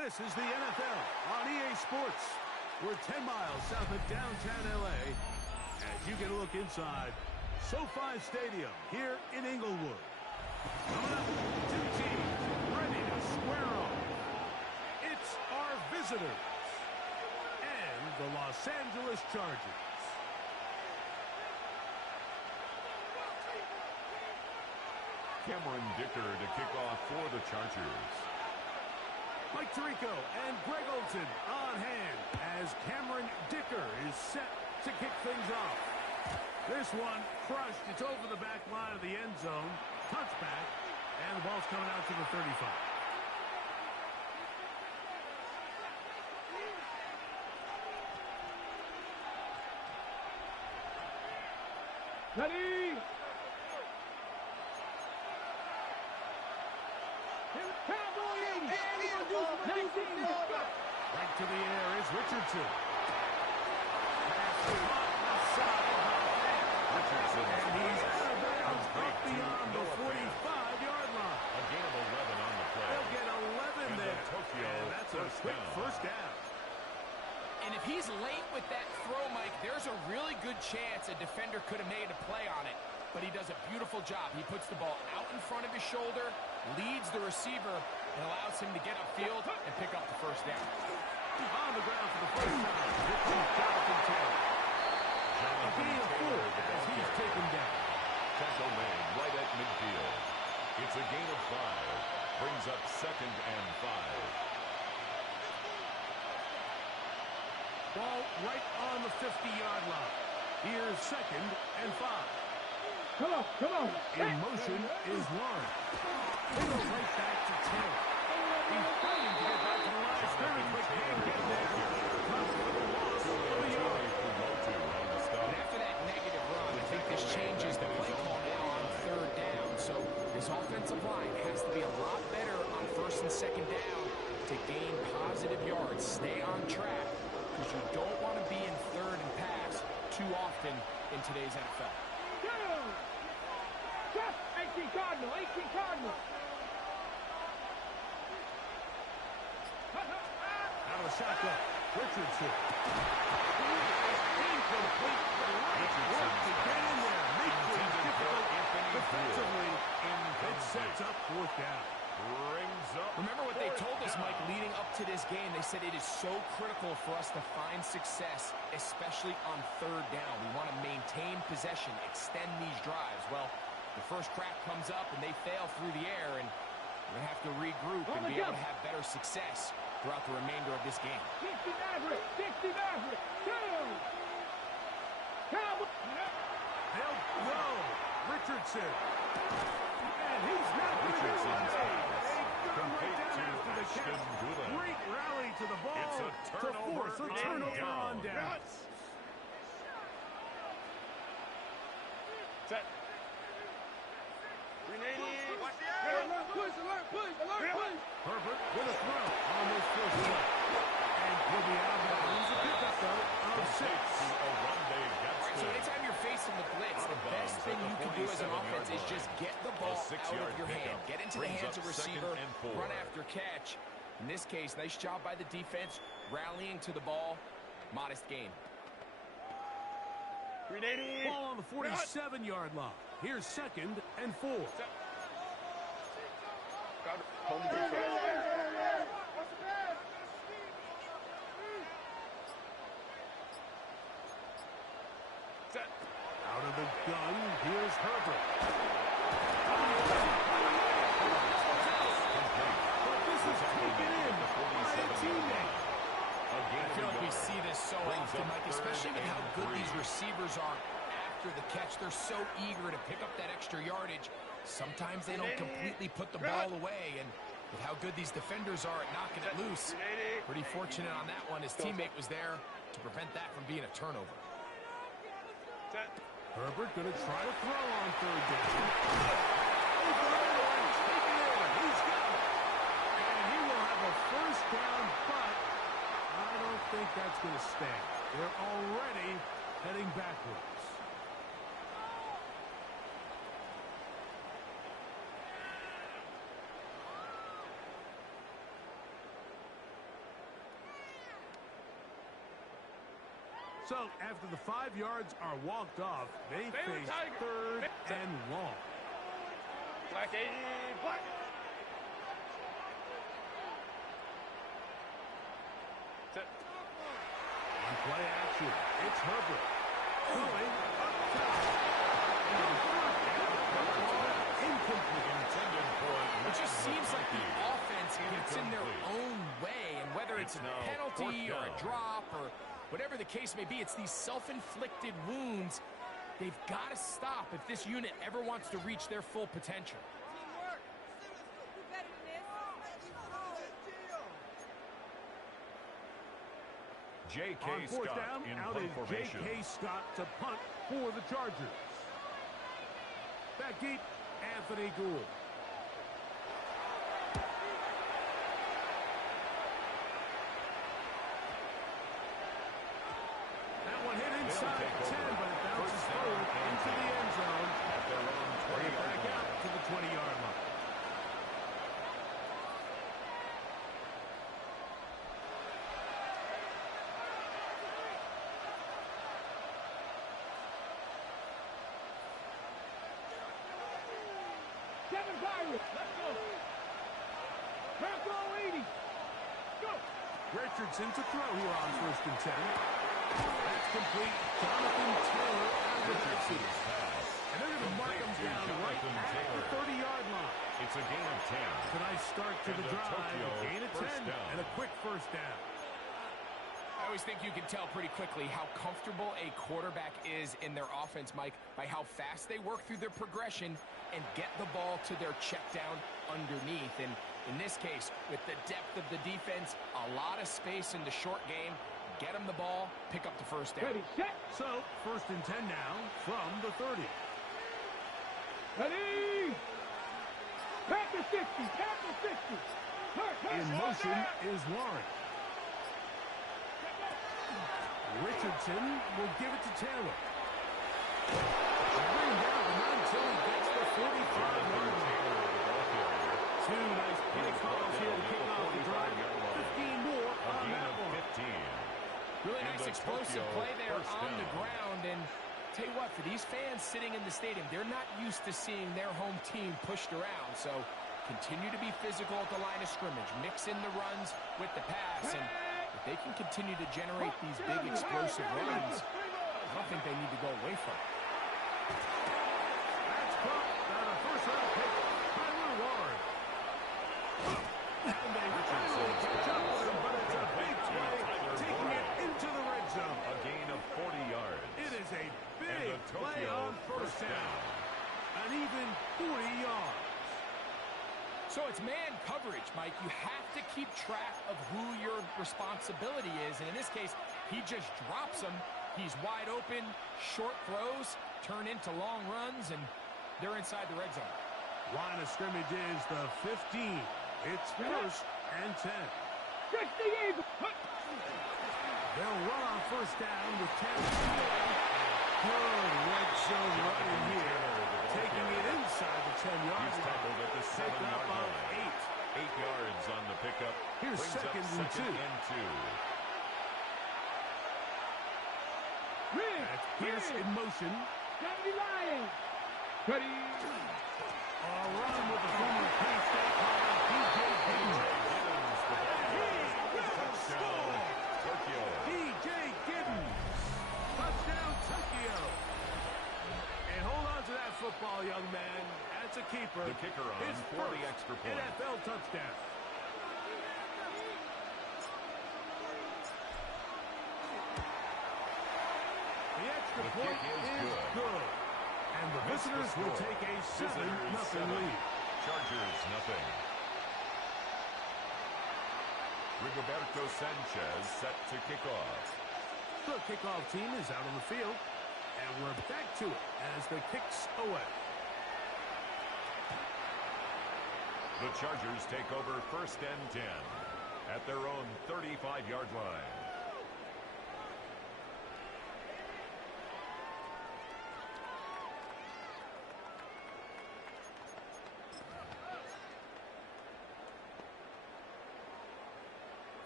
This is the NFL on EA Sports. We're 10 miles south of downtown L.A. as you get a look inside SoFi Stadium here in Inglewood. Coming up, two teams ready to square off. It's our visitors and the Los Angeles Chargers. Cameron Dicker to kick off for the Chargers. Mike Tirico and Greg Olsen on hand as Cameron Dicker is set to kick things off. This one crushed. It's over the back line of the end zone. Touchback, and the ball's coming out to the 35. Ready? Right to the air is Richardson. Richardson. And he's out of bounds up beyond the 45-yard line. A gain of 11 on the play. They'll get 11 there. And that's a quick first down. And if he's late with that throw, Mike, there's a really good chance a defender could have made a play on it. But he does a beautiful job. He puts the ball out in front of his shoulder, leads the receiver, and allows him to get upfield and pick up the first down. On the ground for the first time, Jonathan Taylor. A gain of 4 as he's taken down. Tackle made right at midfield. It's a gain of 5. Brings up 2nd and 5. Ball right on the 50-yard line. Here's 2nd and 5. Come on, come on. In motion is Warren. They go right back to Taylor. He's fighting to get back to the line of scrimmage, but can't get there. Tough for the loss of the yard. And after that negative run, I think this changes the play call now on 3rd down. So this offensive line has to be a lot better on 1st and 2nd down to gain positive yards. Stay on track because you don't want to be in 3rd and pass too often in today's NFL. 18 Cardinal, 18 Cardinal. Out of the shotgun, Richardson. Incomplete. Richardson to get in there. Make things difficult. Defensively, it sets up 4th down. Brings up. Remember what they told us, Mike, leading up to this game. They said it is so critical for us to find success, especially on 3rd down. We want to maintain possession, extend these drives. Well, the first crack comes up and they fail through the air, and we're going to have to regroup and be able to have better success throughout the remainder of this game. 60 Maverick, 60 Maverick, 2. Cowboy. They'll throw. Richardson. And he's not going to get one. They go right down after the catch. Great rally to the ball. It's a turnover. To force a turnover on down. Set. 380. Alert, push, alert, push, alert, push. Herbert with a throw on this first play. And he'll be out of bounds. A pickup, though, of 6. So anytime you're facing the blitz, the best thing you can do as an offense is just get the ball out of your hand. Get into the hands of receiver, run after catch. In this case, nice job by the defense, rallying to the ball. Modest gain. 380. Ball on the 47-yard line. Here's 2nd and 4. Home defense. Set. Out of the gun, here's Herbert. But this is taken in by a teammate. I feel like we see this so often, Mike, especially with how good these receivers are after the catch. They're so eager to pick up that extra yardage. Sometimes they don't completely put the ball away, and with how good these defenders are at knocking it loose, pretty fortunate on that one. His teammate was there to prevent that from being a turnover. Herbert going to try to throw on 3rd down. Over the middle and take it in. He's got it. And he will have a first down, but I don't think that's going to stand. They're already heading backwards. So after the 5 yards are walked off, they face third and long. Black 80, black. Set. On play action, it's Herbert. Throwing up top. Incomplete. Intended for It just seems like the McConkey. offense gets in their own way, and whether it's a It's now penalty or fourth a down. drop or whatever the case may be, it's these self-inflicted wounds. They've got to stop if this unit ever wants to reach their full potential. J.K. On fourth Scott down, in out punt is formation. J.K. Scott to punt for the Chargers. Back deep, Anthony Gould. That one hit inside take the 10, over. but it bounces First down forward and into the 10. end zone. At their own Bring it 20-yard back out line. to the 20-yard line. Kevin Byron, let's go. Marco 80. Go. Richardson to throw here on first and 10. That's complete. Jonathan Taylor out of the backfield. Richardson's pass. And they're going to mark him Complete to down right Jonathan at the Taylor. 30-yard line. It's a gain of 10. Tonight's start to And the the drive. Tokyo Gain of 10 first down. and a quick first down. I always think you can tell pretty quickly how comfortable a quarterback is in their offense, Mike, by how fast they work through their progression and get the ball to their check down underneath. And in this case, with the depth of the defense, a lot of space in the short game, get them the ball, pick up the first down. Ready, set. So, first and 10 now from the 30. Ready. Back to 60. Back to 60. In motion is Warren. Richardson will give it to Taylor. Bring down, but not until he gets the 45-yard line. Two nice play calls here to kick off the drive. 15 more A on gain that of one. 15. Really And nice the explosive Tokyo play there first on the down. ground. And tell you what, for these fans sitting in the stadium, they're not used to seeing their home team pushed around. So continue to be physical at the line of scrimmage. Mix in the runs with the pass. And if they can continue to generate these big explosive runs, I don't think they need to go away from it. That's caught by the first-round pick, Tyler Warren. And they finally catch up with him, but it's a big play, taking it into the red zone. A gain of 40 yards. It is a And big the play Tokyo on first down. An even 40 yards. So it's man coverage, Mike. You have to keep track of who your responsibility is. And in this case, he just drops him. He's wide open, short throws, turn into long runs, and they're inside the red zone. Line of scrimmage is the 15. It's first and 10. 60 Eagles. They'll run on first down with 10. Good red zone running here. Taking it inside the 10-yard He's line. tackled at the Pick 7-yard up of line. 8. 8 yards on the pickup. Here's Brings up second and second 2. and 2. Rig. That's Pierce in motion. Johnny Lyons. Ready. A run with the former K-State player, D.J. Giddens. Touchdown, Tokyo. D.J. Giddens. Touchdown, Tokyo. And hold on to that football, young man. That's a keeper. The kicker on His for the first extra point. NFL touchdown. The extra The point kick is is good. good. And the That's the visitors will score. take a Visitors 7-0 lead. Chargers nothing. Rigoberto Sanchez set to kick off. The kickoff team is out on the field. And we're back to it as the kicks away. The Chargers take over first and 10 at their own 35-yard line.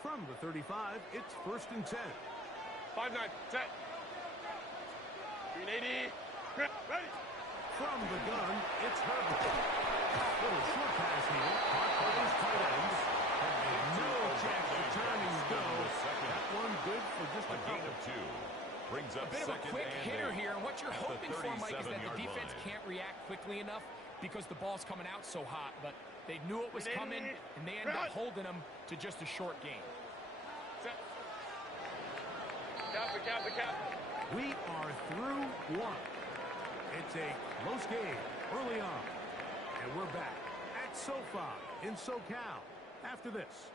From the 35, it's first and 10. 5-9, set. 380. Ready. From the gun, it's Herbert. Little short pass here. Caught by his tight ends. No chance to turn and go. That one good for just a gain couple. of 2. Brings up A bit of a second quick and hitter 8 here, and what you're at the hoping for, Mike, is that the 37-yard defense line. can't react quickly enough because the ball's coming out so hot, but they knew it was coming, and they ended up holding them to just a short game. Set. Cap it. We are through one. It's a close game early on. And we're back at SoFi in SoCal after this.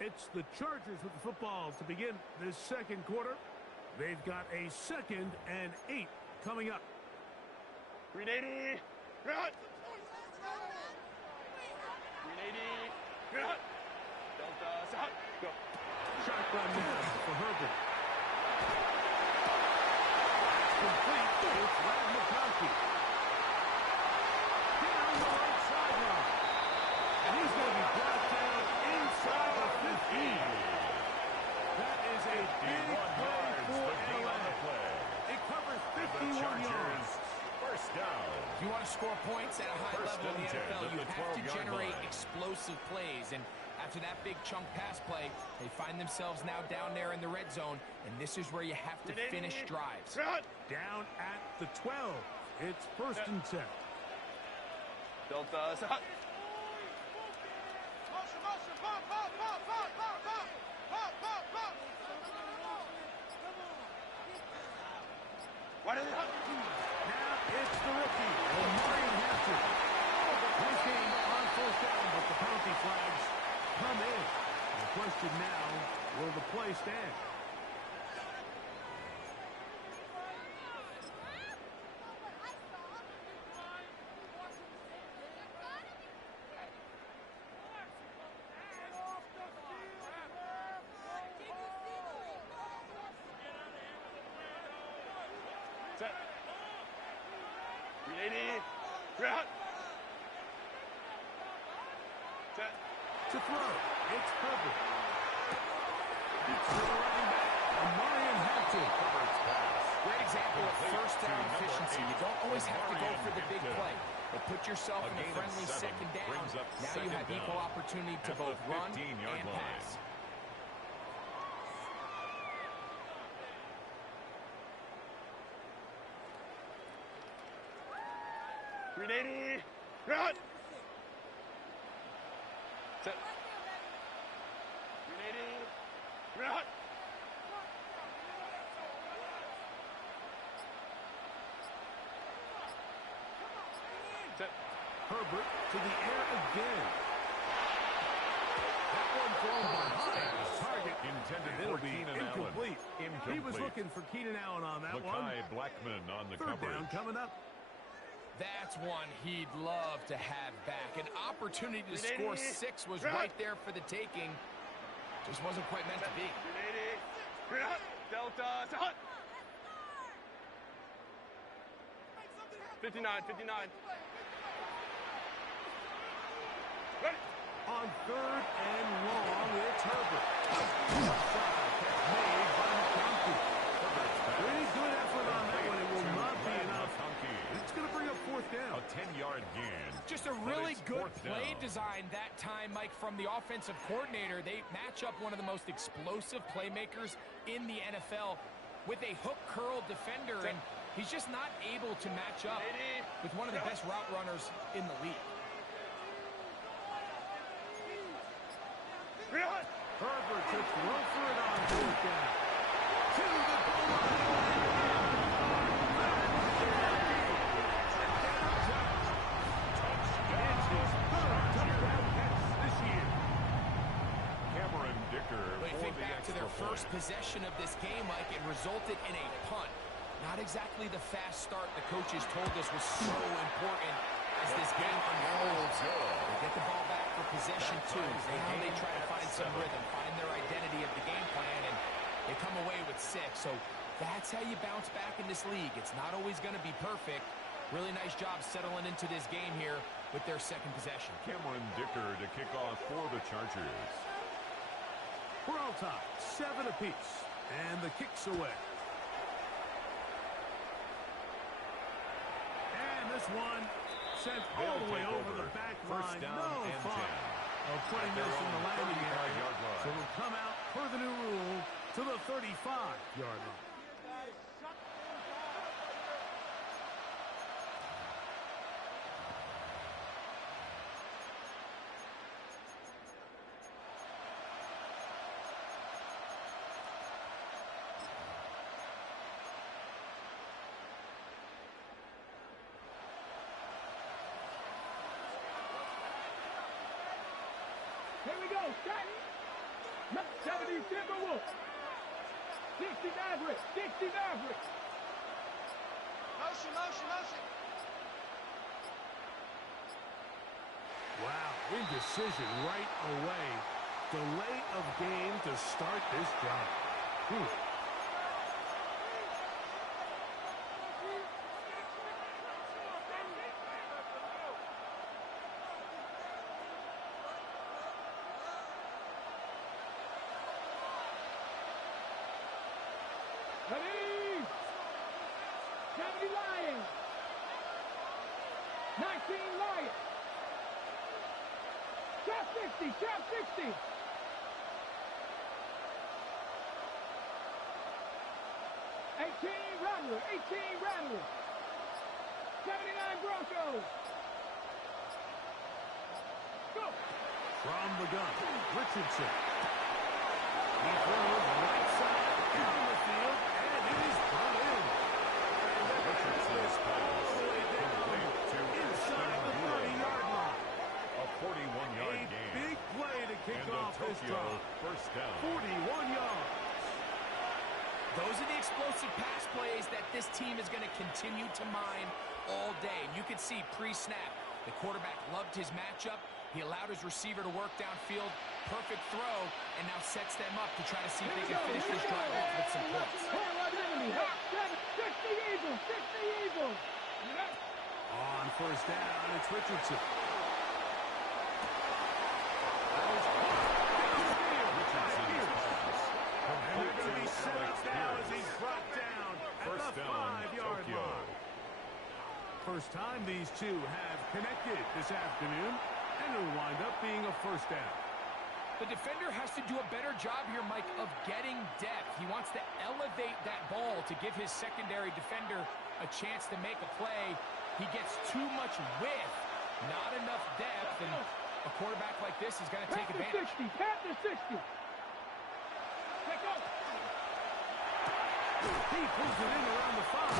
It's the Chargers with the football to begin this second quarter. They've got a 2nd and 8 coming up. 380. Run. 380. Run. Delta. Set. Go. Shotgun now for Herbert. Complete. It's Rad McConkey. Down the right sideline. And he's going to be brought down inside the 15. That is a big play for LA. It covers 51 yards. First down. If you want to score points at a high First level in the and 10 NFL, at you the have to 12-yard generate line. explosive plays. And after that big chunk pass play, they find themselves now down there in the red zone, and this is where you have to finish drives. Run. Down at the 12. It's 1st and 10. Delta. Set. What is it? Now it's the rookie, Omari Hampton. Nice game on 1st down, but the penalty flags come in. The question now, will the play stand? Set. 380. Run. Set. To throw, it's Herbert. It's to the running back, Omari Hampton. Herbert's pass. Great example of first down To number efficiency. 8, You don't always have to go for the big Hampton. play, but put yourself A in a gain of friendly 7 second down. brings up Now you second have equal down opportunity to at the both run 15-yard and line. pass. Grenade. Run. Set. Grenade. Run. Set. Herbert to the air again. That one thrown behind his target. Intended And it'll for be Keenan incomplete. Allen. He was Incomplete. looking for Keenan Allen on that one. Mekhi Blackman on the 3rd down coverage. coming up. That's one he'd love to have back. An opportunity to score 6 was right there for the taking. Just wasn't quite meant to be. Grenade. Run. Delta. Set. 59. Ready. On 3rd and long, it's Herbert. Offside catch made by McConkey. Pretty good effort on that one. It will not be enough. It's going to bring up 4th down. A 10-yard gain. Just a But really it's good 4th play down. design that time, Mike, from the offensive coordinator. They match up one of the most explosive playmakers in the NFL with a hook curl defender, and he's just not able to match up with one of the best route runners in the league. Run. Herbert to throw for it on 4th down. To the goal line. It's his 3rd touchdown catch this year. Cameron Dicker But you for think the back to extra their first point. possession of this game, Mike, it resulted in a punt. Not exactly the fast start the coaches told us was so important as this game unfolds. They get the ball back for possession 2. Now they try to find some rhythm, find their identity of the game plan, and they come away with 6. So that's how you bounce back in this league. It's not always going to be perfect. Really nice job settling into this game here with their second possession. Cameron Dicker to kick off for the Chargers. We're all tied, 7 apiece, and the kick's away. one sent all the way over the back line. No fun of putting this in the landing area. So we'll come out per the new rule to the 35-yard line. Here we go, Staten. 70 Timberwolves. 60 Mavericks. 60 Mavericks. Motion, motion, motion. Wow, indecision right away. Delay of game to start this drive. Ready? 70 Lions. 19 Lions. Trap 60, trap 60. 18 Rattler, 18 Rattler. 79 Broncos. Go. From the gun, Richardson. He throws right side down the field, and it is brought in. Richardson's pass Inside the 30-yard line. a 41-yard A gain. big play to kick And off this Tokyo drive. first down. 41 yards. Those are the explosive pass plays that this team is going to continue to mine all day. And you can see pre-snap, the quarterback loved his matchup. He allowed his receiver to work downfield. Perfect throw, and now sets them up to try to see if they can finish this drive off with some points. 60 Eagles, 60 Eagles. On first down, it's Richardson. And they're going to be set up now as he's brought down at First the down, 5-yard Tokyo. line. First time these two have connected this afternoon, and it'll wind up being a first down. The defender has to do a better job here, Mike, of getting depth. He wants to elevate that ball to give his secondary defender a chance to make a play. He gets too much width, not enough depth, and a quarterback like this is going to take advantage. 60, Panther 60. Take off. He pulls it in around the 5.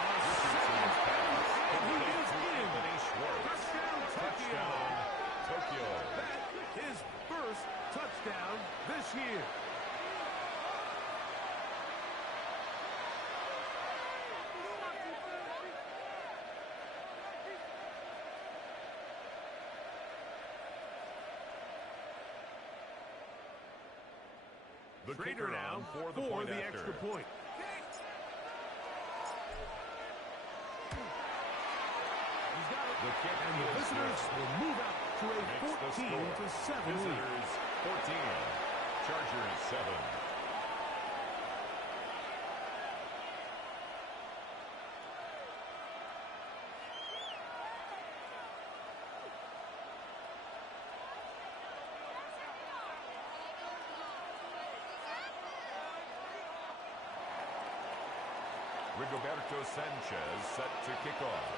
And he is in. Touchdown, Tokyo. Tokyo. That his first touchdown this year. The Trader kicker now on for the for point the after. extra point. He's got it. The kick And the is visitors good. will move out to a Makes the score. 14-7 lead. Visitors 14. Chargers 7. Rigoberto Sanchez set to kick off.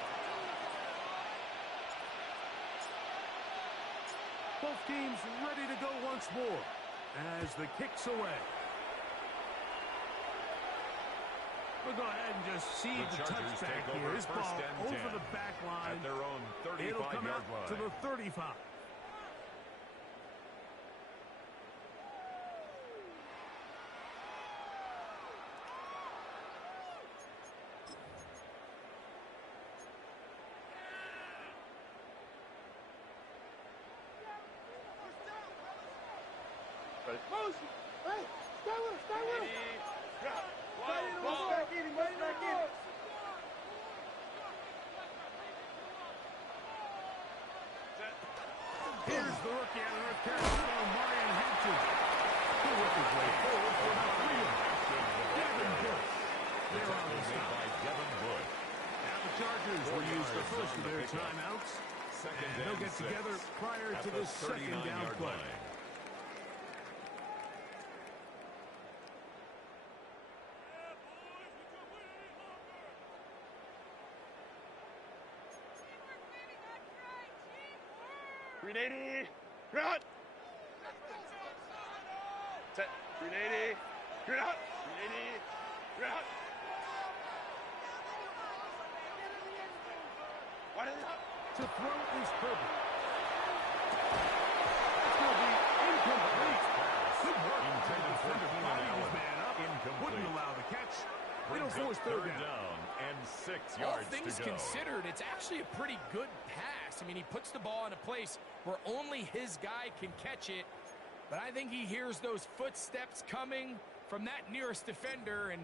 Both teams ready to go once more as the kick's away. We'll go ahead and just see the Chargers touchback take here. over His first ball and 10 over the back line. At their own It'll come 35-yard out to line. the 35. Motion. Hey, stay with him, stay with him. Whoa, Back in him, back in him. Here's the rookie out of North Carolina, Marion Hampton. He'll work his way forward for about 3 yards. Devin Bush. They're on the Made stop. by Devin Bush. Now The Chargers will use the first of their timeouts. And they'll get together prior to this second down play. .380, run! Set, 380, run! 380, run! What is up? To throw is Herbert. That's going to be incomplete. Good work. Intended for the man up. Wouldn't allow the catch. It'll force third down. And 6 yards All to things go. considered, it's actually a pretty good pass. I mean, he puts the ball in a place where only his guy can catch it. But I think he hears those footsteps coming from that nearest defender, and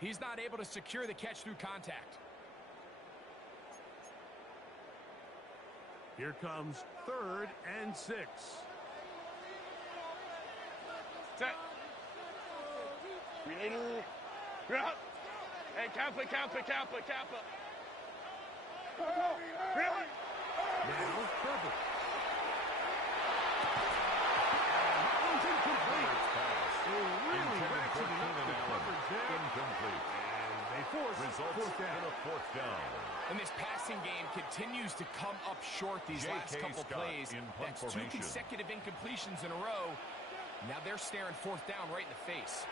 he's not able to secure the catch through contact. Here comes 3rd and 6. Set. 380, run! Hey, Kappa, Kappa, Kappa, Kappa. Run! Now, Herbert. And that one's incomplete. Really ratcheting up the coverage there. Incomplete. And they force Results fourth down. in a 4th down. And this passing game continues to come up short these last J.K. couple Scott plays. in punt That's 2 formation. consecutive incompletions in a row. Now they're staring 4th down right in the face.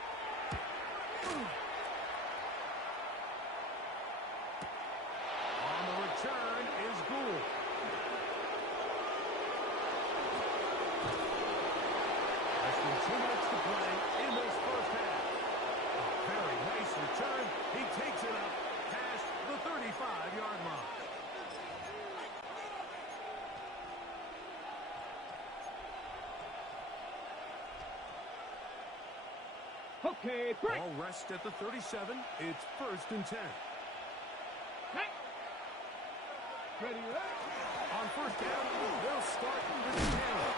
On the return is Gould. Less than 2 minutes to play in this first half. A very nice return. He takes it up past the 35-yard line. Okay, break. Ball rest at the 37. It's 1st and 10. Hey. Ready, ready. On 1st down, they'll start with the handle.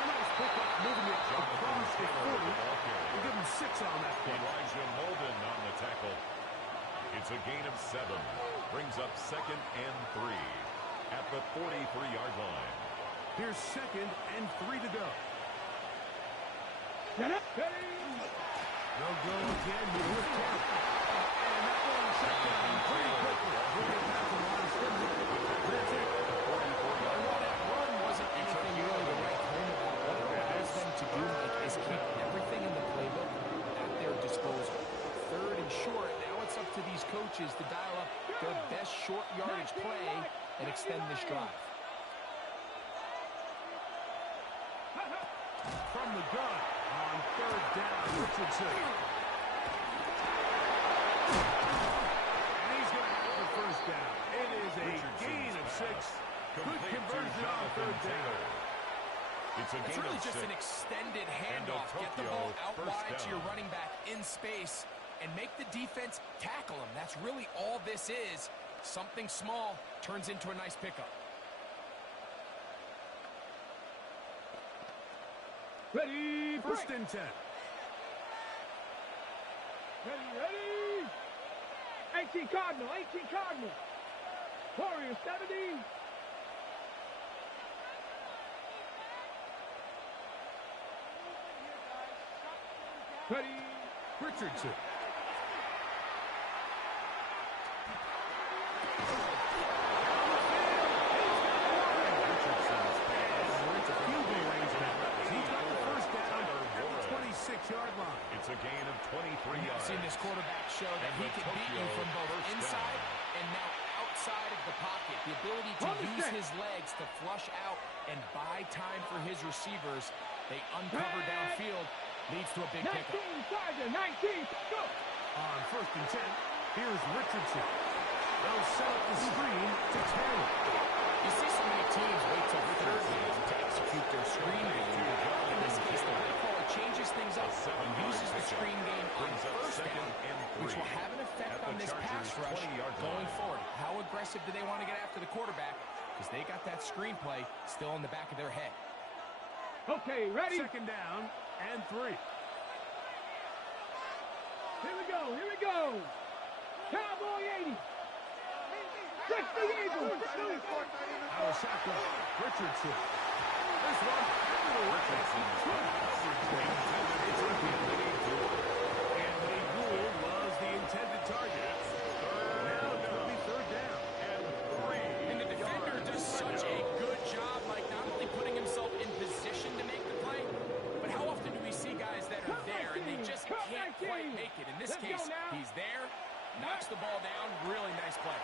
A nice pickup, moving it across the 40. We'll give him 6 on that play. Elijah Molden on the tackle. It's a gain of 7. Brings up 2nd and 3 at the 43-yard line. Here's 2nd and 3 to go. Get up. Ready. They'll go again with 10. And that one shut down pretty quickly. Bring it back to the line of scrimmage. That's it. That run wasn't anything really to write home about. What it allows them to do, Mike, is keep everything in the playbook at their disposal. 3rd and short, now it's up to these coaches to dial up their best short yardage play and extend this drive. From the gun on 3rd down, Richardson. And he's going to have the 1st down. It is a gain of 6. Good conversion on 3rd down. It's a It's gain really of just 6. an extended handoff. Get the Tokyo, ball out 1st wide to your down. running back in space and make the defense tackle him. That's really all this is. Something small turns into a nice pickup. Ready, break. 1st and 10. Ready, ready. 18 Cardinal, 18 Cardinal. Warrior 70. Ready. Richardson. It's a gain of 23 You've yards. seen this quarterback show that he can beat you from both inside and now outside of the pocket. The ability to use his legs to flush out and buy time for his receivers. They uncover downfield, leads to a big 19, pickup. Sergeant, 19, go. On 1st and 10, here's Richardson. They'll set up the screen to Taylor. You see so many teams wait till 3rd down to execute their screen game. In this case, the play caller changes things up and uses the screen game on 1st down, which will have an effect on this pass rush going forward. How aggressive do they want to get after the quarterback? Because they got that screenplay still in the back of their head. Okay, ready? 2nd down and 3. Here we go, here we go. Cowboy 80. Out of shotgun, Richardson. This one, Richardson. And the Gould was the intended target. Now it's going to be third down. And the defender does such a good job, like not only putting himself in position to make the play, but how often do we see guys that are there and they just can't quite make it? In this case, he's there, knocks the ball down, really nice play.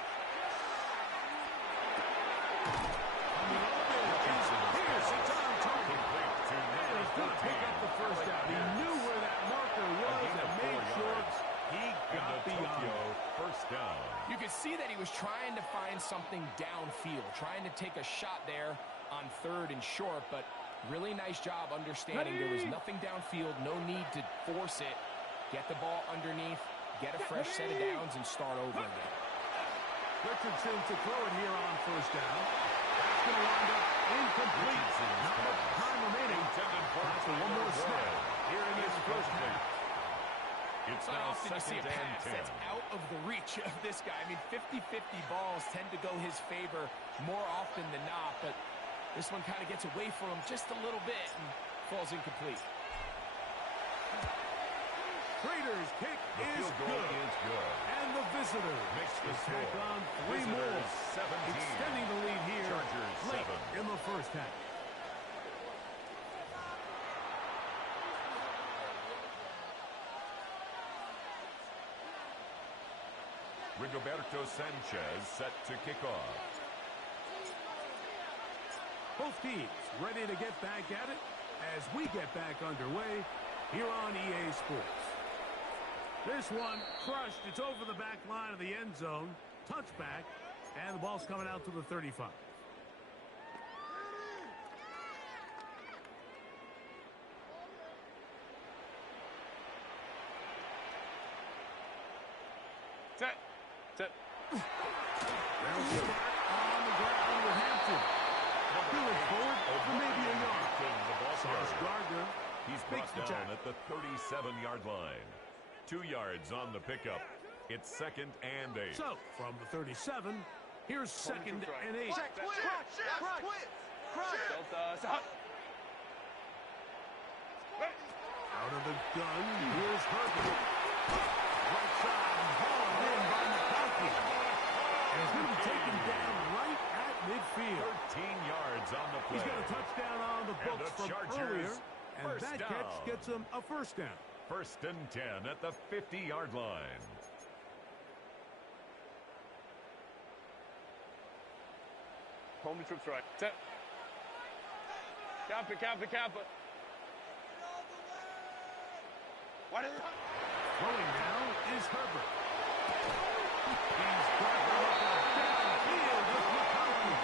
Here's the time target. And he's going to pick up the first down. He knew where that marker was and made sure he got beyond it. First down. You could see that he was trying to find something downfield, trying to take a shot there on third and short, but really nice job understanding there was nothing downfield, no need to force it. Get the ball underneath, get a fresh set of downs, and start over again. Richardson to throw it here on first down. That's going to wind up incomplete. Not much time remaining. Time for one more snap here in this first half. It's not often you see a pass that's out of the reach of this guy. I mean, 50-50 balls tend to go his favor more often than not, but this one kind of gets away from him just a little bit and falls incomplete. Raiders kick is good. And the visitors makes the tack score. on 3 more. 17. Extending the lead here Chargers late 7. in the first half. Rigoberto Sanchez set to kick off. Both teams ready to get back at it as we get back underway here on EA Sports. This one crushed. It's over the back line of the end zone. Touchback. And the ball's coming out to the 35. Set. Set. They'll start on the ground with Hampton. Feeling forward for maybe a yard. Sauce Gardner. He's brought down at the 37-yard line. 2 yards on the pickup. It's 2nd and 8. So, from the 37, here's 2nd and 8. Out of the gun, here's Herbert. Right side, hauled in by McConkey. And he's going to be taken down right at midfield. 13 yards on the play. He's got a touchdown on the books from earlier. And that catch gets him a first down. 1st and 10 at the 50-yard line. Home to troops right. Set. Cap it. Throwing now is Herbert. He's brought downfield with McConkey.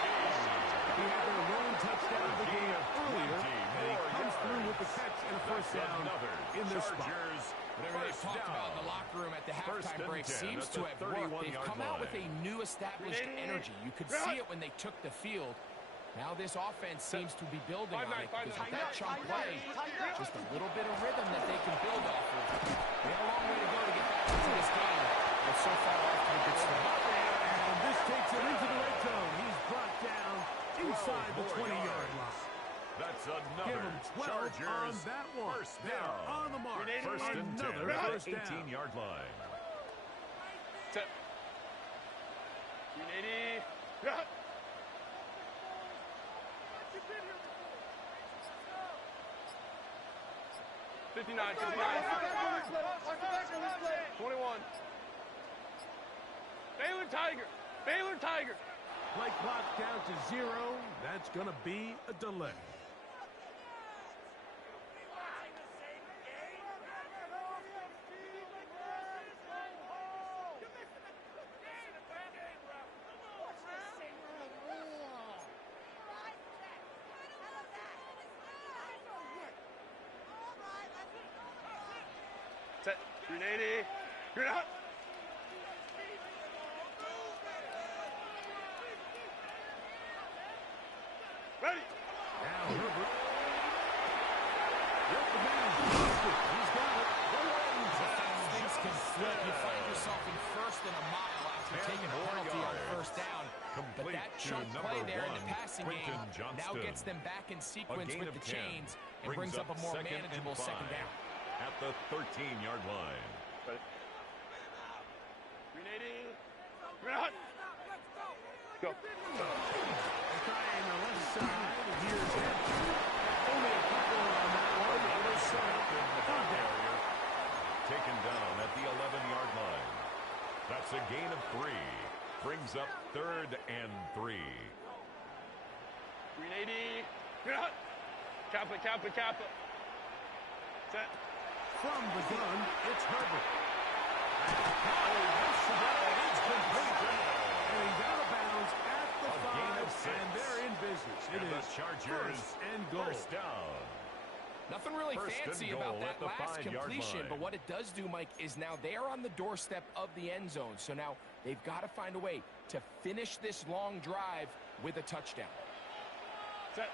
He had their lone touchdown of the game earlier, and he comes through with the catch and a first down in this spot. Whatever they talked about in the locker room at the halftime break seems to have worked. They've come out with a new established energy. You could see it when they took the field. Now this offense seems to be building on it because with that chunk play, just a little bit of rhythm that they can build off of. They have a long way to go to get back into this game, but so far off to a good start. And this takes him into the red zone. He's brought down inside the 20-yard line. That's another Give him 12 Chargers on that one. first They're down. on the mark. 1st and 10 Another at first the down. 18-yard line. Set. 380. 59. 21. Baylor Tiger. Play clock down to 0. That's going to be a delay. Set. 380. You're out. Ready. Now Herbert. Yep, the man is busted. He's got it. Things can flip. You find yourself in 1st and a mile after taking a penalty on 1st down. But Complete that to chunk number play there in 1, the passing game Quentin now Johnston. gets them back in sequence with of the 10 chains and brings up a more second and manageable 5 second down. at the 13-yard line. Grenading. Grenade. Go. Trying the left side. Here's Hampton. Only a couple on that one. The other side. Third down. Taken down at the 11-yard line. That's a gain of 3. Brings up 3rd and 3. Grenading. Grenade. Kappa, kappa, kappa. Set. From the gun, it's Herbert. And he's out of bounds at the A gain 5, of 6. and they're in business. It And the is Chargers first and goal. first down. Nothing really First and fancy goal about at that the last 5-yard completion, line. but what it does do, Mike, is now they are on the doorstep of the end zone. So now they've got to find a way to finish this long drive with a touchdown. Set.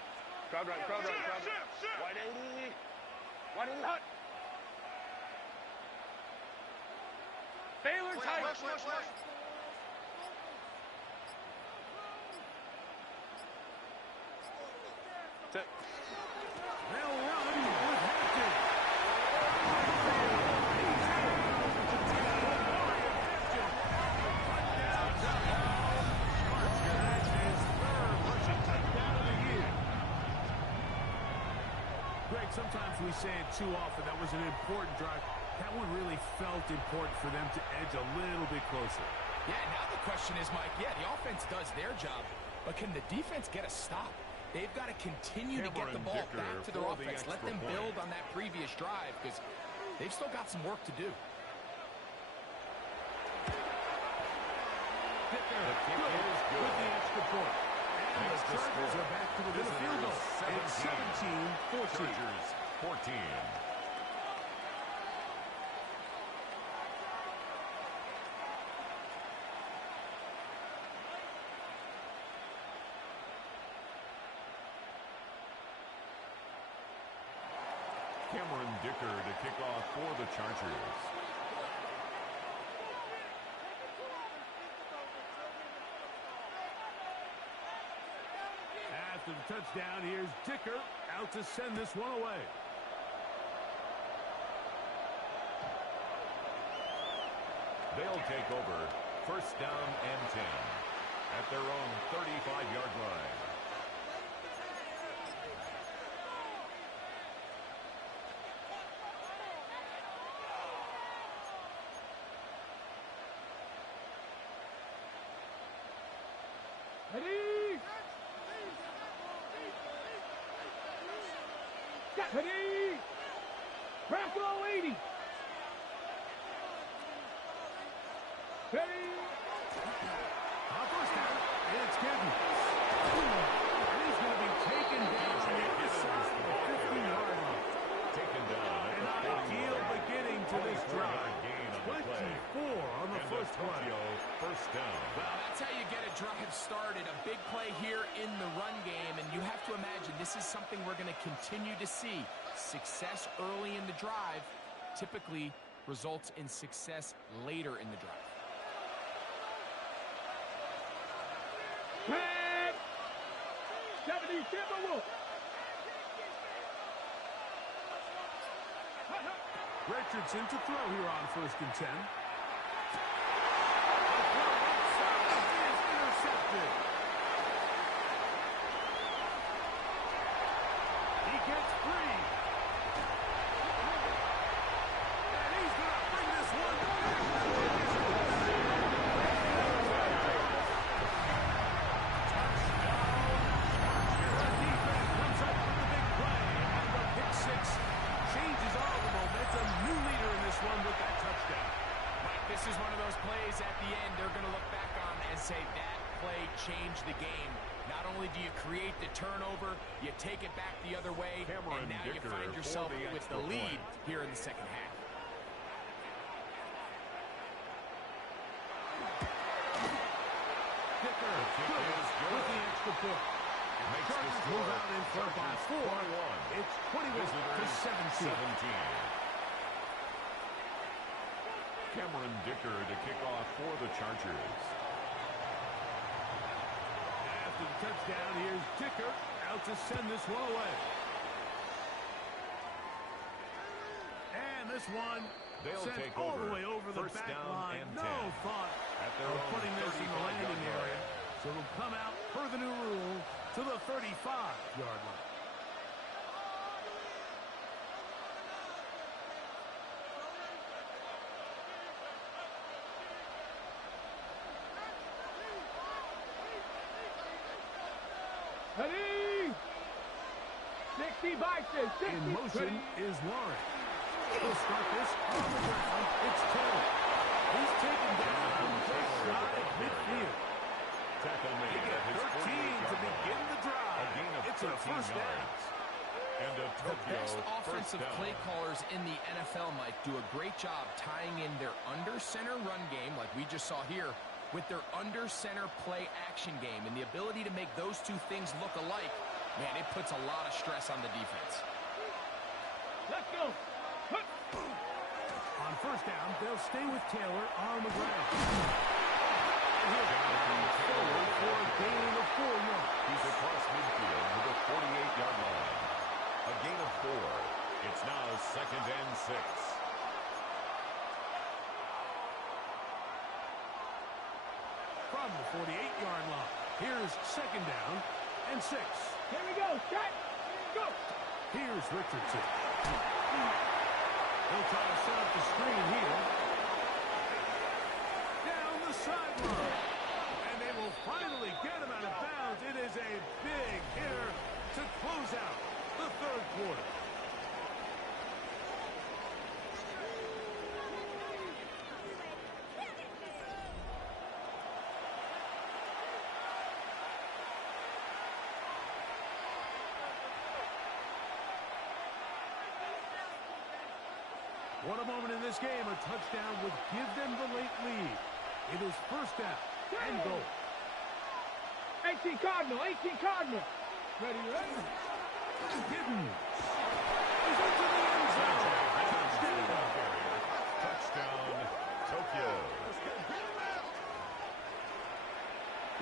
Crowd right, crowd right, crowd right. 180. 180 hot. Baylor tight. Set. They'll run with Hampton. Greg, sometimes we say it too often. That was an important drive. That one really felt important for them to edge a little bit closer. Yeah, now the question is, Mike, yeah, the offense does their job, but can the defense get a stop? They've got to continue to get the ball Dicker back to their for the offense. Let extra them point. build on that previous drive because they've still got some work to do. Dicker, The kick good is good. with the extra point. And Makes the the Chargers score. are back to within a field goal. It's 17-14. Chargers 14. Cameron Dicker to kick off for the Chargers. After the touchdown, here's Dicker out to send this one away. They'll take over first down and 10 at their own 35-yard line. Ready? Ready? Bravo 80. Ready? First down, it's Kenton. And he's going to be taken down on the other side of the 50-yard line. Taken down at An the 40 ideal yard. beginning to this drive. Gain on the play. 24 on the And first play. Tokyo first down. Well, that's how you get a drive started. A big play here in the run game, and you have to imagine this is something we're going to continue to see. Success early in the drive typically results in success later in the drive. Pat! 70 Timberwolves. Richardson to throw here on first and 10. Is intercepted. He gets free. And he's going to bring this one The defense comes up with the big play. And the pick six changes all the momentum. New leader in this one with that touchdown. Mike, this is one of those plays at the end they're going to look back on and say that play changed the game. Not only do you create the turnover, you take it back the other way, Cameron and now you Dicker find for yourself the with extra the lead point. here in the second half. Dicker kick is good. with the extra point. Makes the Chargers score. move out in front by Chargers 4. 21. It's 21-17. Cameron Dicker to kick off for the Chargers. touchdown. Here's Dicker out to send this one away. And this one sent all the way over the back line. No thought of putting this in the landing area. So it'll come out per the new rule to the 35-yard line. Ready? 60 biceps. 60. In motion is Warren. He'll start this on the ground. It's Taylor. He's taken down just shy of midfield. Tackle made at his 13 to begin the drive. A gain of It's a 13 first down. yards. And a The Tokyo best offensive first down. play callers in the NFL, Mike, do a great job tying in their under-center run game, like we just saw here, with their under-center play action game. And the ability to make those two things look alike, man, it puts a lot of stress on the defense. Let's go. On first down, they'll stay with Taylor on the ground. And he'll go forward for a gain of 4 yards. He's across midfield to the 48-yard line. A gain of 4. It's now 2nd and 6. From the 48-yard line, here's 2nd down and 6. Here we go. Set. Go. Here's Richardson. He'll try to set up the screen here. Down the sideline. And they will finally get him out of bounds. It is a big hitter to close out the third quarter. What a moment in this game. A touchdown would give them the late lead. It is first down and goal. 18 Cardinal. 18 Cardinal. Ready, ready? Giddens is into the end zone. Touchdown, Tokyo.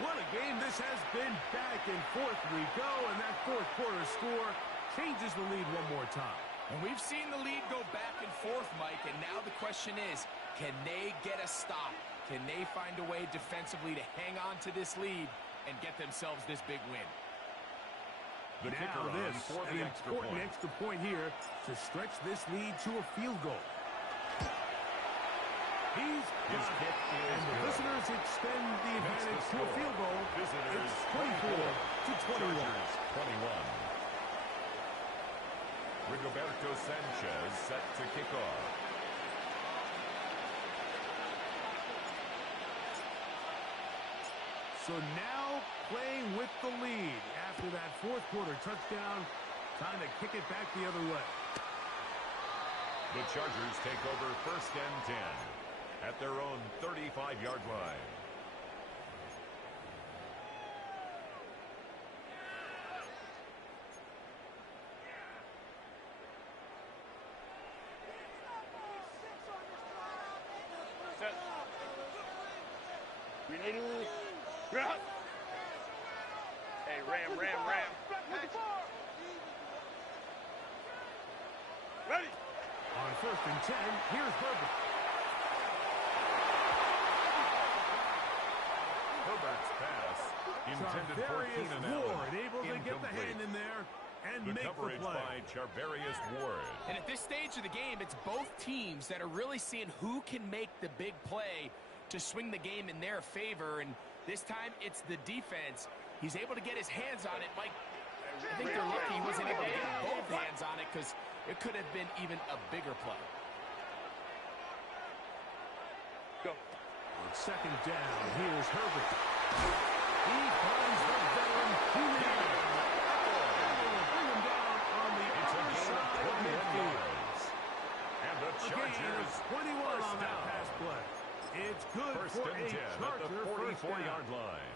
What a game this has been. Back and forth we go, and that fourth quarter score changes the lead one more time. And we've seen the lead go back and forth, Mike, and now the question is, can they get a stop? Can they find a way defensively to hang on to this lead and get themselves this big win? The kicker Now on this, for an the extra important point. extra point here to stretch this lead to a field goal. He's His got kick it, is and the good. visitors extend the That's the advantage to a score. field goal. Visitors It's 24-21. Chargers 21. Rigoberto Sanchez set to kick off. So now playing with the lead after that fourth quarter touchdown. Time to kick it back the other way. The Chargers take over 1st and 10 at their own 35-yard line. Set. Ready? Hey, ram. Ready? On 1st and 10, here's Herbert. Herbert's pass intended for Charvarius Keenan Allen. Ward able to get the hand in there and The make the coverage play. by Charvarius Ward. And at this stage of the game, it's both teams that are really seeing who can make the big play to swing the game in their favor. And this time, it's the defense. He's able to get his hands on it. Mike, I think they're lucky he wasn't able to get both hands on it because it could have been even a bigger play. Go. On 2nd down, here's Herbert. He finds the veteran Julian. And they will bring him down on the It's a other gain of side of 21 midfield. yards. And the A gain Chargers of 21 on first that down. pass play. It's good 1st for and a 10 at Charger the first down. 44-yard line.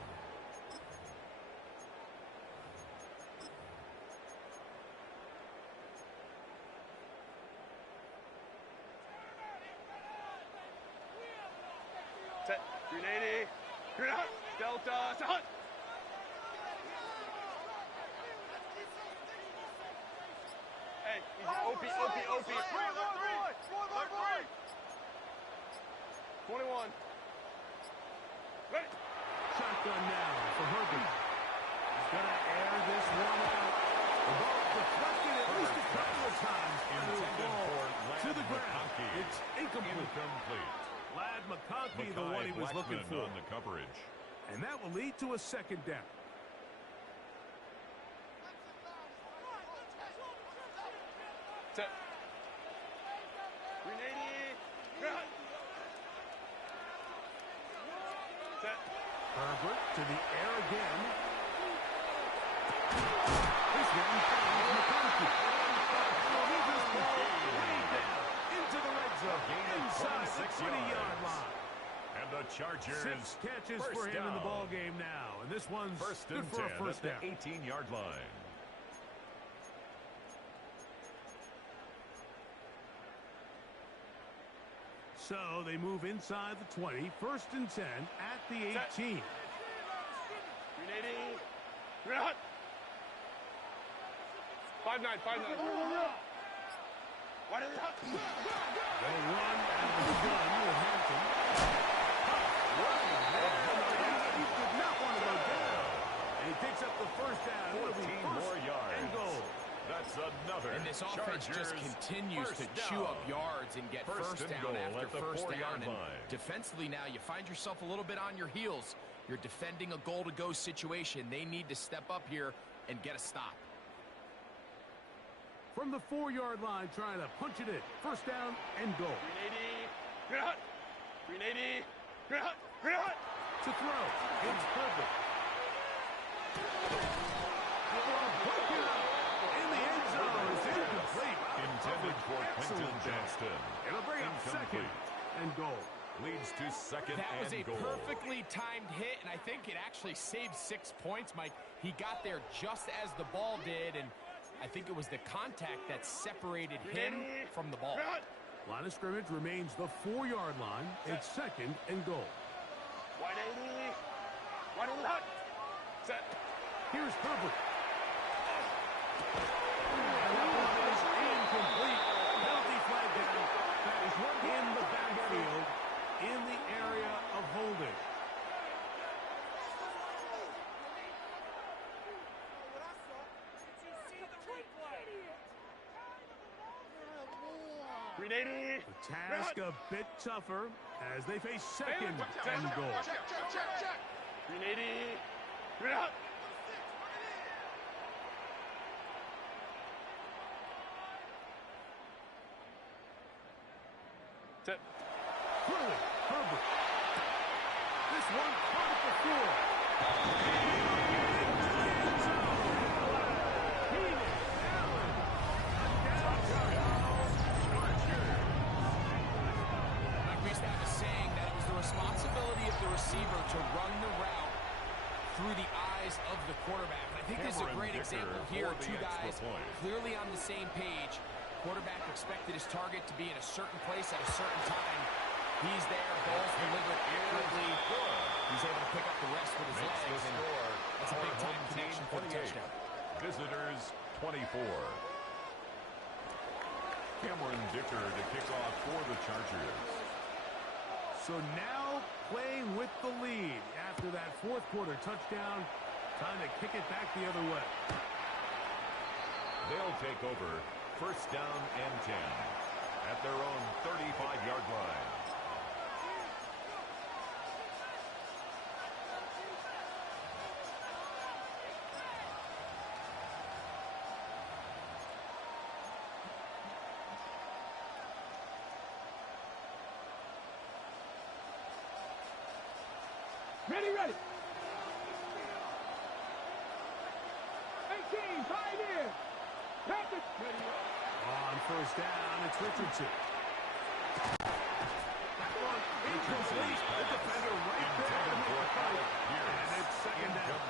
Set. 380. Delta. Hunt. Opie. 21. Ready. Shotgun now for Herbert. He's going to air this one out. The ball deflected at least a couple of times. And the ball to the ground. It's incomplete. Ladd McConkey, the one he was looking for. On the coverage. And that will lead to a second down. Set. 380. Set. Herbert to the air again. This one finds McConkey. Move this ball way down into the red zone. Inside the 20-yard line. And the Chargers 6 catches for him in the ball game now. And this one's good for a first down. 18-yard line. So they move inside the 20, 1st and 10 at the 18. 380. You're not. 5-9. Why did it happen? They'll run out of the gun with Hampton. He did not want to go down. And he picks up the first down. 14 more yards. And goal. That's another. And this offense just continues to chew up yards and get first down after first down. And defensively now, you find yourself a little bit on your heels. You're defending a goal-to-go situation. They need to step up here and get a stop. From the 4-yard line, trying to punch it in. First down and goal. 380. To throw. It's perfect. Broken up. In the end zone. It's incomplete. Intended for Quentin Johnston. It'll bring up second and goal. Leads to second and goal. That was a perfectly timed hit, and I think it actually saved 6 points, Mike. He got there just as the ball did, and I think it was the contact that separated him from the ball. Line of scrimmage remains the 4-yard line. It's second and goal. 180. Set. Here's Herbert. And that one is incomplete. Penalty flag down. That is in the backfield in the area of holding. The task a bit tougher as they face second and goal. 380. Set. Throwing, Herbert. This one caught at the floor. Responsibility of the receiver to run the route through the eyes of the quarterback. And I think this is a great example here. Two guys clearly on the same page. Quarterback expected his target to be in a certain place at a certain time. He's there, ball's delivered accurately. He's able to pick up the rest with his legs, and that's a big-time connection for the touchdown. Visitors 24. Cameron Dicker to kick off for the Chargers. So now playing with the lead after that 4th quarter touchdown. Time to kick it back the other way. They'll take over first down and 10 at their own 35-yard line. Ready. 18, tied in. Patrick. Ready. On first down, it's Richardson. That one incomplete. The defender right there to make the fight. And it's second down.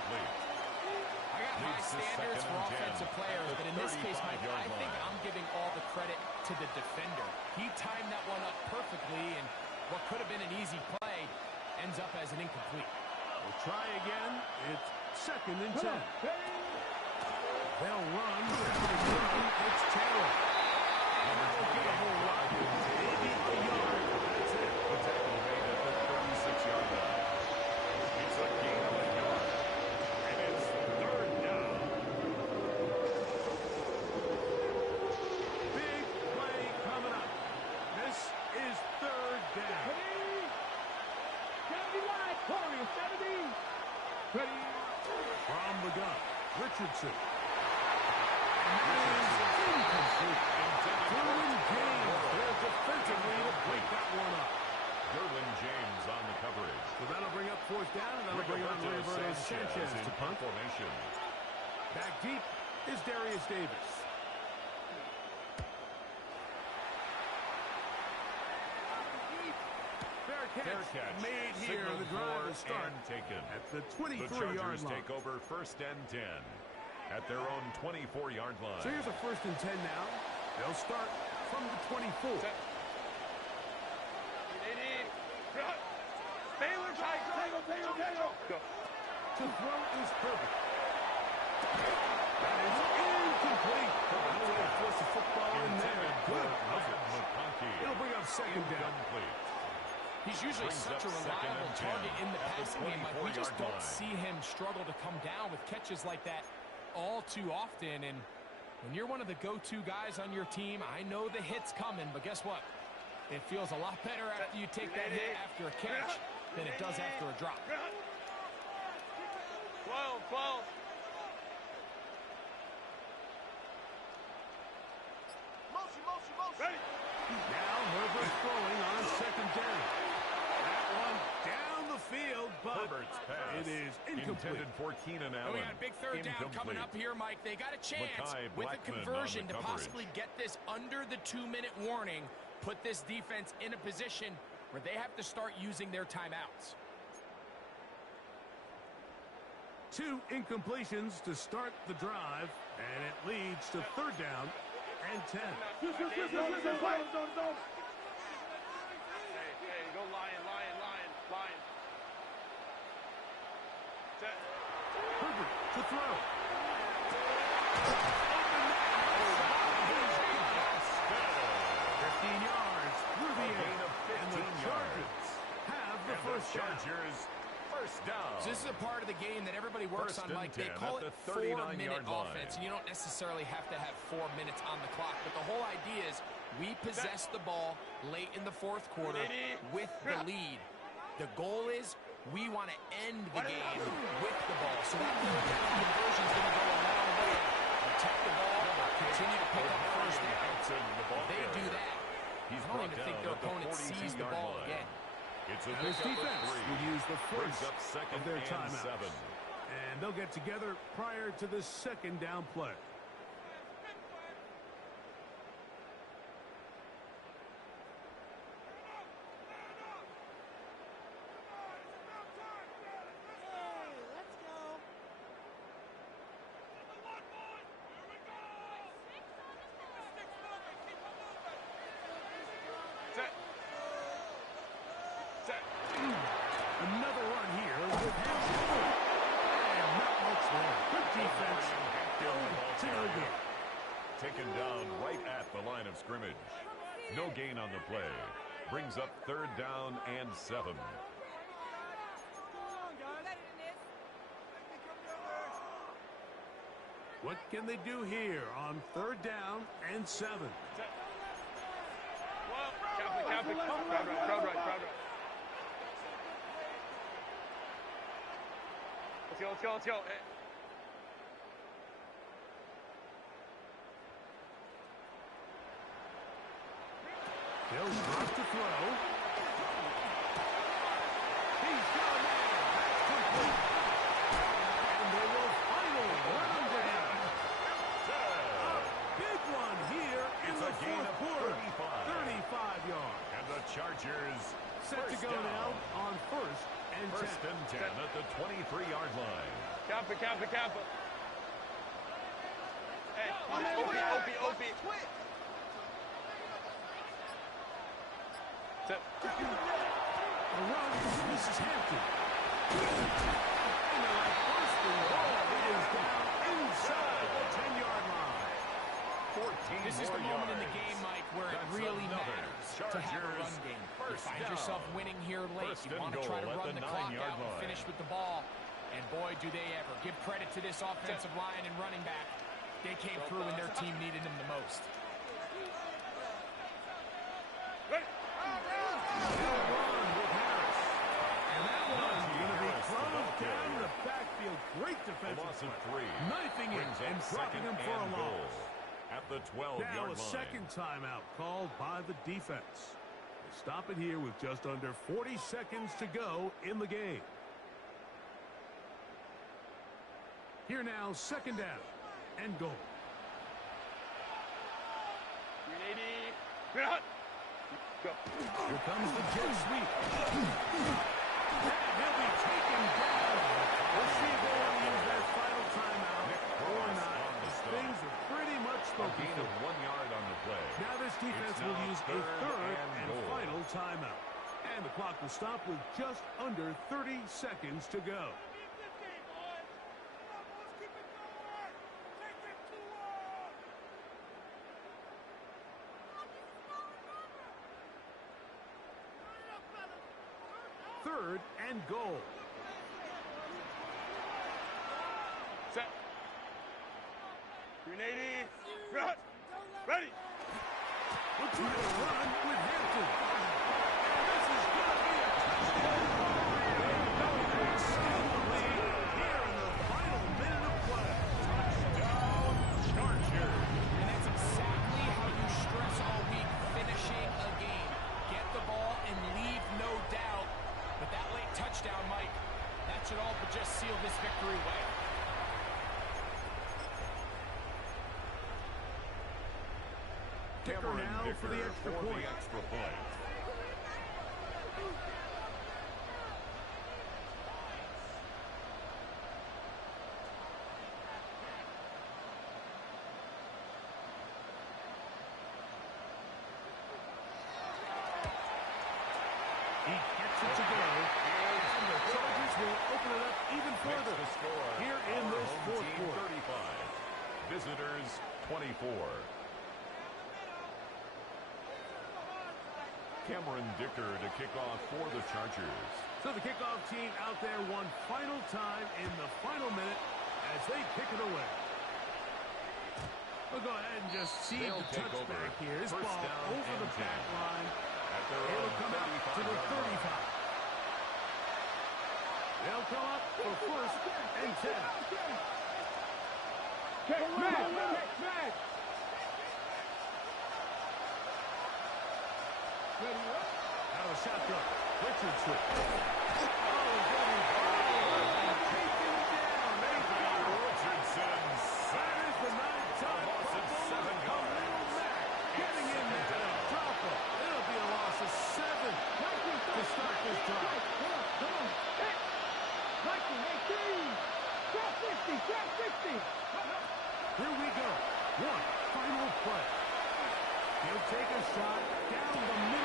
I got high standards for offensive players, but in this case, Mike, I think I'm giving all the credit to the defender. He timed that one up perfectly, and what could have been an easy play ends up as an incomplete. We'll try again. It's second and 10. They'll run. It's Taylor. Derius Davis. Fair catch made here. The drive will start taken at the 23-yard line. The Chargers line. take over 1st and 10 at their own 24-yard line. So here's a 1st and 10 now. They'll start from the 24. Baylor, go. To throw is Herbert. That is incomplete. No way to force the football in there. Good. It'll bring up 2nd down. He's usually such a reliable target in the passing game. Like, we just don't see him struggle to come down with catches like that all too often. And when you're one of the go-to guys on your team, I know the hit's coming, but guess what? It feels a lot better after you take that hit after a catch than it does after a drop. 12. Ready. Now Herbert throwing on 2nd down. That one down the field, but Herbert's pass it is incomplete. intended for Keenan Allen. And we got a big 3rd down coming up here, Mike. They got a chance with a conversion to possibly get this under the 2-minute warning, put this defense in a position where they have to start using their timeouts. 2 incompletions to start the drive, and it leads to 3rd down and 10. Hey, go lion. Set. Herbert to throw. 15 yards through the air, and the Chargers have the first down. First down. So this is a part of the game that everybody works on, Mike. They call it 4-minute offense, and you don't necessarily have to have 4 minutes on the clock, but the whole idea is we possess the ball late in the 4th quarter with the lead. The goal is we want to end the game with the ball. So that 3rd down conversion is going to go a long way. Protect the ball, continue to pick up 1st down. If they do that, I don't even think their opponent sees the ball again. This defense will use the first of their timeouts. 7. And they'll get together prior to the 2nd down play. Another run here with Hampton. And not much there. Good defense. To no good. Taken down right at the line of scrimmage. No gain on the play. Brings up 3rd down and 7. What can they do here on 3rd down and 7? Crowd right. Let's go. Hey. Bill's drop to throw. He's got a man. That's complete. And they will finally run him down. A big one here in the 4th quarter. 35 yards. And the Chargers Set to go now on 1st and 10. 1st and 10 at the 23-yard line. Kappa. Hey, Opie. A run. This is Hampton. And they're like first and goal. It is down inside the 10-yard line. 14 This is the moment in the game, Mike, where it really matters to have a run game. You find yourself winning here late. You want to try to run the clock out and finish with the ball. And boy, do they ever. Give credit to this offensive line and running back. They came through when their team needed them the most. Great defensive loss of play. 3. Knifing it and dropping him for a loss. At the 12-yard now line. a second timeout called by the defense. They stop it here with just under 40 seconds to go in the game. Here now, 2nd down and goal. Go. Here comes the jet sweep. He'll be taken down. We'll see if they want to use that final timeout or not. Things are pretty much A spoken gain for. of 1 yard on the play. Now this defense It's will now use a third third and and goal. final timeout. And the clock will stop with just under 30 seconds to go. Third and goal. Set. 380. Run. Ready. We'll try to run with Hampton. And this is going to be a touchdown. They extend the lead here in the final minute of play. Touchdown, Chargers. And that's exactly how you stress all week, finishing a game. Get the ball and leave no doubt. But that late touchdown, Mike, that should all but just seal this victory away. Kicker now for the extra point. The extra point. He gets it to go. And the Chargers will open it up even further Makes the score here in our this home fourth team quarter. 35. Visitors 24. Cameron Dicker to kick off for the Chargers. So the kickoff team out there one final time in the final minute as they kick it away. We'll go ahead and just see They'll the take over. touchback here. This First ball down over and the 10. back line. At their It'll own come out to the 35-yard line. 35. They'll come up for first and 10. Check back. Check back. Ready up. Out of shotgun. Richardson. Oh, he's going to be taken down. Richardson That is the 9-time loss of fumble. 7 yards. Khalil Mack getting in there and drop it. It'll be a loss of 7 to start this drive. Come on. Hit. 19, 18. Drop 60. Drop 60. Here we go. One final play. He'll take a shot down the middle.